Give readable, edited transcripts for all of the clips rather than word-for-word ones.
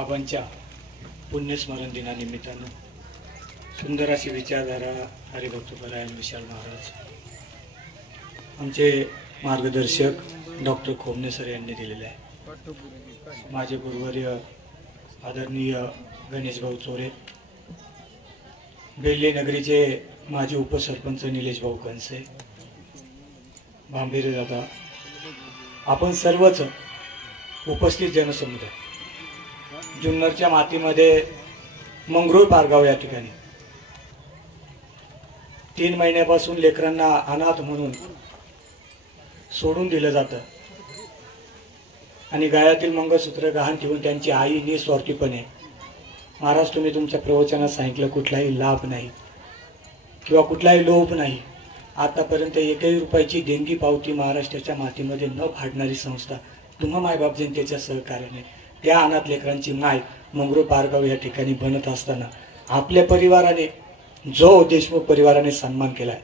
बाबांच्या पुण्यस्मरण दिनानिमित्तानं सुंदर अशी विचारधारा हरिभक्तपरायण विशाल महाराज आमचे मार्गदर्शक डॉक्टर खोमने सर यांनी दिलेले आहे। माझे गुरुवर्य आदरणीय गणेश भाऊ चोरे, बेल्ले नगरीचे माजी उपसरपंच निलेश भाऊ कंसे, भांबेरे दादा, आपण सर्वच उपस्थित जनसमुदाय, जुन्नरच्या मातीमध्ये मंगरूळ पारगाव या ठिकाणी 3 महिन्यापासून लेकरांना अनाथ म्हणून सोडून दिलं जातं आणि गळ्यातील मंगळसूत्र गहाण ठेवून त्यांची आई निस्वार्थीपणे, महाराज तुम्ही तुमच्या प्रवचनात सांगितलं कुठलाही लाभ नाही किंवा कुठलाही लोभ नाही, आतापर्यंत 1 रुपयाची देणगी पावती महाराष्ट्राच्या मातीमध्ये न फाडणारी संस्था तुम्हा मायबाप जनतेच्या सहकार्याने त्या अनाथ लेकरांची माय मंगरूळ पारगाव या ठिकाणी बनत असताना आपल्या परिवाराने जो देशमुख परिवाराने सन्मान केलाय,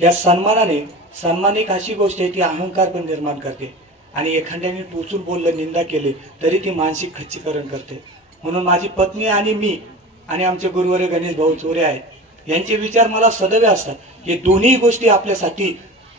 या सन्मानाने सन्मानिक अशी गोष्ट आहे ती अहंकार पण निर्माण करते आणि एखाद्याने टोचून बोललं, निंदा केली तरी ती मानसिक खच्चीकरण करते। म्हणून माझी पत्नी आणि मी आणि आमचे गुरुवर्य गणेश भाऊ चोरे आहेत, यांचे विचार मला सदैव असतात। हे दोन्ही गोष्टी आपल्यासाठी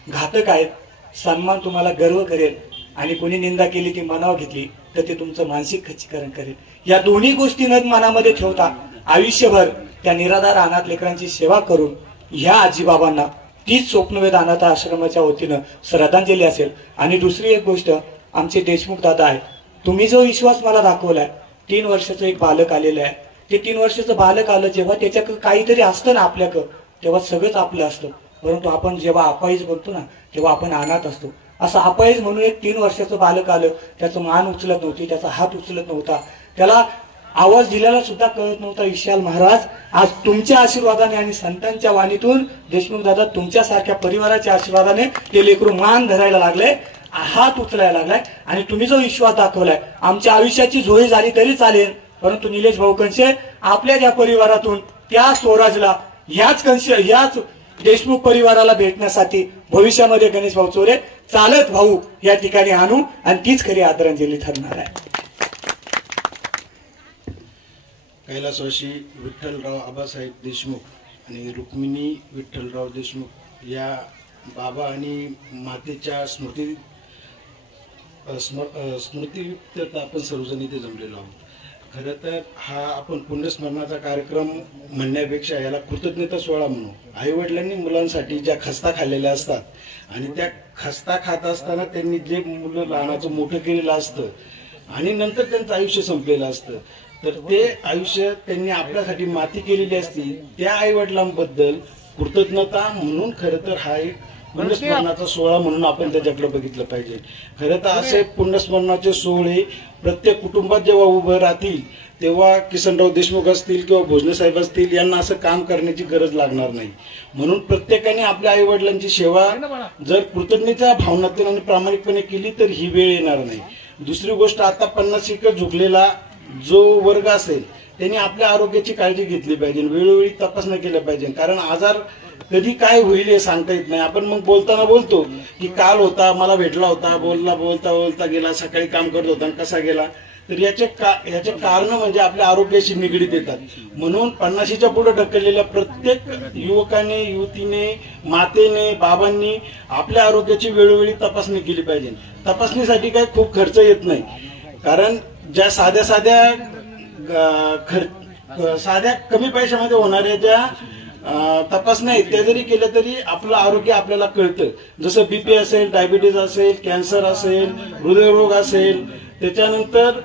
घातक आहेत। सन्मान तुम्हाला गर्व करेल आणि कोणी निंदा केली ती मनावर घेतली तर ते तुमचं मानसिक खच्चीकरण करेल। या दोन्ही गोष्टी न मनामध्ये ठेवता आयुष्यभर त्या निराधार अनाथ लेकरांची सेवा करून ह्या आजीबाबांना तीच स्वप्नवेद अनाथ आश्रमाच्या वतीनं श्रद्धांजली असेल। आणि दुसरी एक गोष्ट, आमचे देशमुख दादा आहे, तुम्ही जो विश्वास मला दाखवलाय, 3 वर्षाचं एक बालक आलेलं आहे, ते 3 वर्षाचं बालक आलं जेव्हा त्याच्याकडे काहीतरी असतं ना आपल्याकडं, तेव्हा सगळंच आपलं असतं, परंतु आपण जेव्हा अपायज बनतो ना तेव्हा आपण अनाथ असतो। असं अपायज म्हणून एक 3 वर्षाचं बालक आलं, त्याचं मान उचलत नव्हती, त्याचा हात उचलत नव्हता, त्याला आवाज दिल्याला सुद्धा कळत नव्हता। विशाल महाराज आज तुमच्या आशीर्वादाने आणि संतांच्या वाणीतून देशमुख दादा तुमच्यासारख्या परिवाराच्या आशीर्वादाने ते लेकरू मान धरायला लागले, हात उचलायला लागलाय आणि तुम्ही जो विश्वास दाखवलाय, आमच्या आयुष्याची झोळी झाली तरी चालेल, परंतु निलेश भाऊ कंसे आपल्या ज्या परिवारातून त्या स्वराजला ह्याच देशमुख परिवाराला भेटण्यासाठी भविष्यामध्ये गणेश भाऊ चोरे चालत भाऊ या ठिकाणी आणू आणि तीच खरी आदरांजली ठरणार आहे। कैलासवासी विठ्ठलराव आबासाहेब देशमुख आणि रुक्मिणी विठ्ठलराव देशमुख या बाबा आणि मातेच्या स्मृतीयुक्त आपण सर्वजण इथे जमलेलो आहोत। खरं तर हा आपण पुण्यस्मरणाचा कार्यक्रम म्हणण्यापेक्षा याला कृतज्ञता सोहळा म्हणू। आईवडिलांनी मुलांसाठी ज्या खस्ता खाल्लेल्या असतात आणि त्या खस्ता खात असताना त्यांनी जे मुलं लहानाचं मोठं केलेलं असतं आणि नंतर त्यांचं आयुष्य संपलेलं असतं, तर ते आयुष्य त्यांनी आपल्यासाठी माती केलेली असती, त्या आईवडिलांबद्दल कृतज्ञता म्हणून खरं तर हा एक पुण्यस्मरणाचा सोहळा म्हणून आपण त्याच्याकडे बघितलं पाहिजे। खरं तर असे पुण्यस्मरणाचे सोहळे प्रत्येक कुटुंबात जेव्हा उभं राहतील तेव्हा किसनराव देशमुख असतील किंवा भोजने साहेब असतील यांना असं काम करण्याची गरज लागणार नाही। म्हणून प्रत्येकाने आपल्या आई वडिलांची सेवा जर कृतज्ञतेच्या भावनातून आणि प्रामाणिकपणे केली तर ही वेळ येणार नाही। दुसरी गोष्ट, आता 50 झुकलेला जो वर्ग असेल त्यांनी आपल्या आरोग्याची काळजी घेतली पाहिजे, वेळोवेळी तपासण्या केल्या पाहिजे, कारण आजार कधी काय होईल हे सांगता येत नाही। आपण मग बोलताना बोलतो की काल होता, मला भेटला होता, बोलता बोलता गेला, सकाळी काम करत होता आणि कसा गेला, तर याचे कारण म्हणजे आपल्या आरोग्याशी निगडीत येतात। म्हणून 50च्या पुढे ढकललेल्या प्रत्येक युवकाने, युवतीने, मातेने, बाबांनी आपल्या आरोग्याची वेळोवेळी तपासणी केली पाहिजे। तपासणीसाठी काही खूप खर्च येत नाही, कारण ज्या साध्या कमी पैशामध्ये होणाऱ्या ज्या तपासण्या आहेत त्या जरी केल्या तरी आपलं आरोग्य आपल्याला कळतं। जसं बीपी असेल, डायबिटीज असेल, कॅन्सर असेल, हृदयरोग असेल, त्याच्यानंतर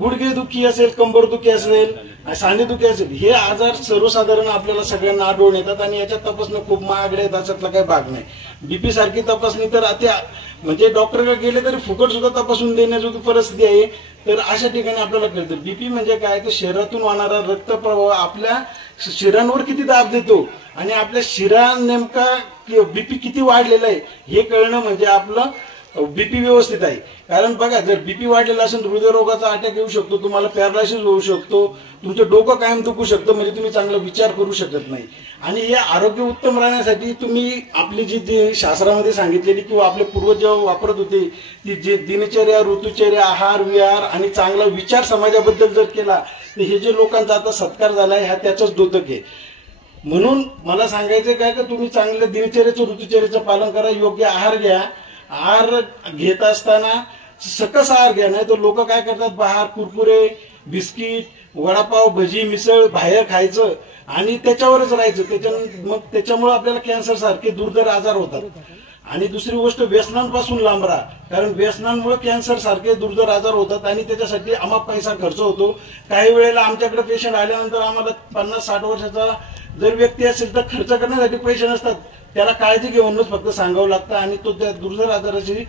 गुडघेदुखी असेल, कंबरदुखी असेल, सांधेदुखी असेल, हे आजार सर्वसाधारण आपल्याला सगळ्यांना आढळून येतात आणि याच्या तपासण्या खूप महागड्या आहेत, अशातला काही भाग नाही। बीपी सारखी तपासणी तर आता म्हणजे डॉक्टरकडे गेले तरी फुकट सुद्धा तपासून देण्याची परिस्थिती आहे। तर अशा ठिकाणी आपल्याला कळतं बीपी म्हणजे काय, तर शरीरातून वाहणारा रक्तप्रवाह आपल्या शिरांवर किती दाब देतो आणि आपल्या शिरा नेमका बीपी किती वाढलेला आहे हे कळणं म्हणजे आपलं बीपी व्यवस्थित आहे. कारण बघा, जर बीपी वाढलेला असेल तर हृदयरोगाचा अटॅक येऊ शकतो, तुम्हाला पॅरालायसिस होऊ शकतो, तुमचं डोकं कायम दुखू शकतं, म्हणजे तुम्ही चांगला विचार करू शकत नाही. आणि हे आरोग्य उत्तम राहण्यासाठी तुम्ही आपली जी शास्त्रामध्ये सांगितलेली किंवा आपले पूर्वज जेव्हा वापरत होते ती जे दिनचर्या, ऋतुचर्या, आहार विहार आणि चांगला विचार समाजाबद्दल जर केला तर हे जे लोकांचा आता सत्कार झालाय हा त्याचंच द्योतक आहे. म्हणून मला सांगायचं काय का तुम्ही चांगल्या दिनचर्याचं, ऋतुचर्याचं पालन करा, योग्य आहार घ्या. आहार घेत असताना सकस आहार घ्या. नाही तर लोक काय करतात, बाहेर कुरकुरे, बिस्किट, वडापाव, भजी, मिसळ बाहेर खायचं आणि त्याच्यावरच राहायचं. मग त्याच्यामुळे आपल्याला कॅन्सर सारखे दुर्धर आजार होतात. आणि दुसरी गोष्ट, व्यसनांपासून लांब राहा, कारण व्यसनांमुळे कॅन्सर सारखे दुर्धर आजार होतात आणि त्याच्यासाठी अमाप पैसा खर्च होतो. काही वेळेला आमच्याकडे पेशंट आल्यानंतर आम्हाला 50-60 वर्षाचा जर व्यक्ती असेल तर खर्च करण्यासाठी पैसे नसतात, त्याला काळजी घेऊनच फक्त सांगावं लागतं आणि तो त्या दुर्धर आजाराशी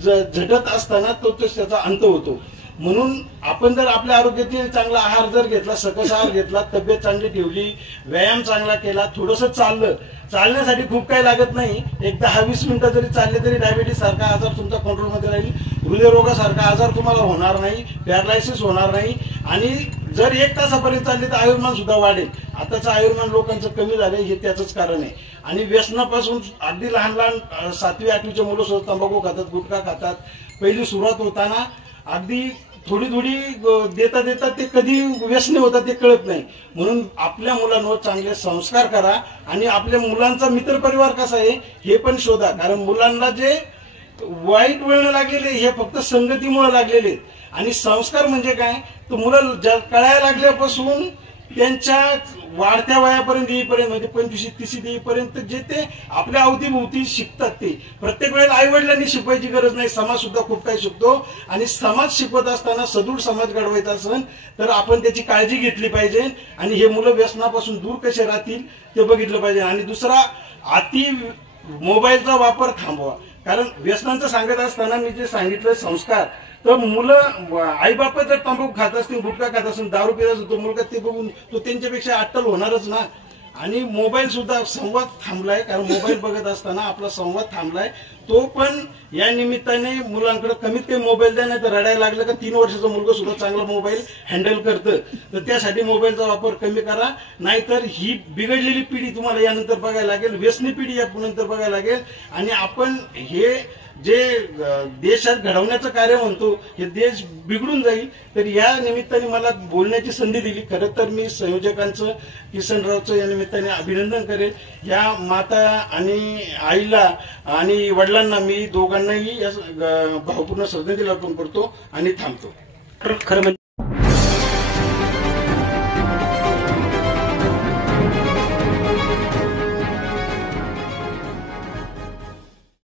झटत असताना तो त्याचा अंत होतो. म्हणून आपण जर आपल्या आरोग्यातील चांगला आहार जर घेतला, सकस आहार घेतला, तब्येत चांगली ठेवली, व्यायाम चांगला केला, थोडंसं चाललं, चालण्यासाठी खूप काही लागत नाही, एक 10-20 मिनिटं जरी चालले तरी डायबिटीस सारखा आजार तुमचा कंट्रोलमध्ये राहील, हृदयरोगासारखा आजार तुम्हाला होणार नाही, पॅरालायसिस होणार नाही. आणि जर 1 तासापर्यंत चालले तर आयुर्मान सुद्धा वाढेल. आताचं आयुर्मान लोकांचं कमी झालंय, हे त्याचंच कारण आहे. आणि व्यसनापासून अगदी लहान लहान 7वी-8वीचे मुलं सुद्धा तंबाखू खातात, गुटखा खातात. पहिली सुरुवात होताना अगदी थोडी थोडी देता देता ते कधी व्यसनी होतात ते कळत नाही. म्हणून आपल्या मुलांवर चांगले संस्कार करा आणि आपल्या मुलांचा मित्रपरिवार कसा आहे हे पण शोधा. कारण मुलांना जे वाईट वळण लागलेले हे फक्त संगतीमुळे लागलेले आहेत. आणि संस्कार म्हणजे काय, तर मुलं कळायला लागल्यापासून त्यांच्या वाढत्या वयापर्यंत येईपर्यंत, म्हणजे 25-30 येईपर्यंत जे ते आपल्या अवतीभोवती शिकतात. ते प्रत्येक वेळेला आई वडिलांनी शिकवायची गरज नाही, समाज सुद्धा खूप काही शिकतो. आणि समाज शिकवत असताना सदृढ समाज घडवायचा असेल तर आपण त्याची काळजी घेतली पाहिजे आणि हे मुलं व्यसनापासून दूर कसे राहतील ते बघितलं पाहिजे. आणि दुसरा, अति मोबाईलचा वापर थांबवा. कारण व्यसनांचं सांगत असताना मी जे सांगितलं संस्कार, तर मुलं आई बाप जर तंबाखू खात असतील, गुटखा खात असतील, दारू पित असेल, तो मुलगा ते बघून तो त्यांच्यापेक्षा अट्टल होणारच ना. आणि मोबाईल सुद्धा संवाद थांबलाय, कारण मोबाईल बघत असताना आपला संवाद थांबलाय. तो पण या निमित्ताने मुलांकडे कमीत कमी मोबाईल द्या, नाही तर रडायला लागलं का 3 वर्षाचा मुलगा सुद्धा चांगला मोबाईल हँडल करतं. तर त्यासाठी मोबाईलचा वापर कमी करा, नाहीतर ही बिघडलेली पिढी तुम्हाला यानंतर बघायला लागेल, व्यसनी पिढी या नंतर बघायला लागेल. आणि आपण हे जे देशात घडवण्याचं कार्य म्हणतो हे देश बिघडून जाईल. तर या निमित्ताने मला बोलण्याची संधी दिली. खरं तर मी संयोजकांचं, किसनरावचं या निमित्ताने अभिनंदन करेन. या माता आणि आईला आणि वडिलांना मी दोघांनाही भावपूर्ण श्रद्धांजली अर्पण करतो आणि थांबतो. खरं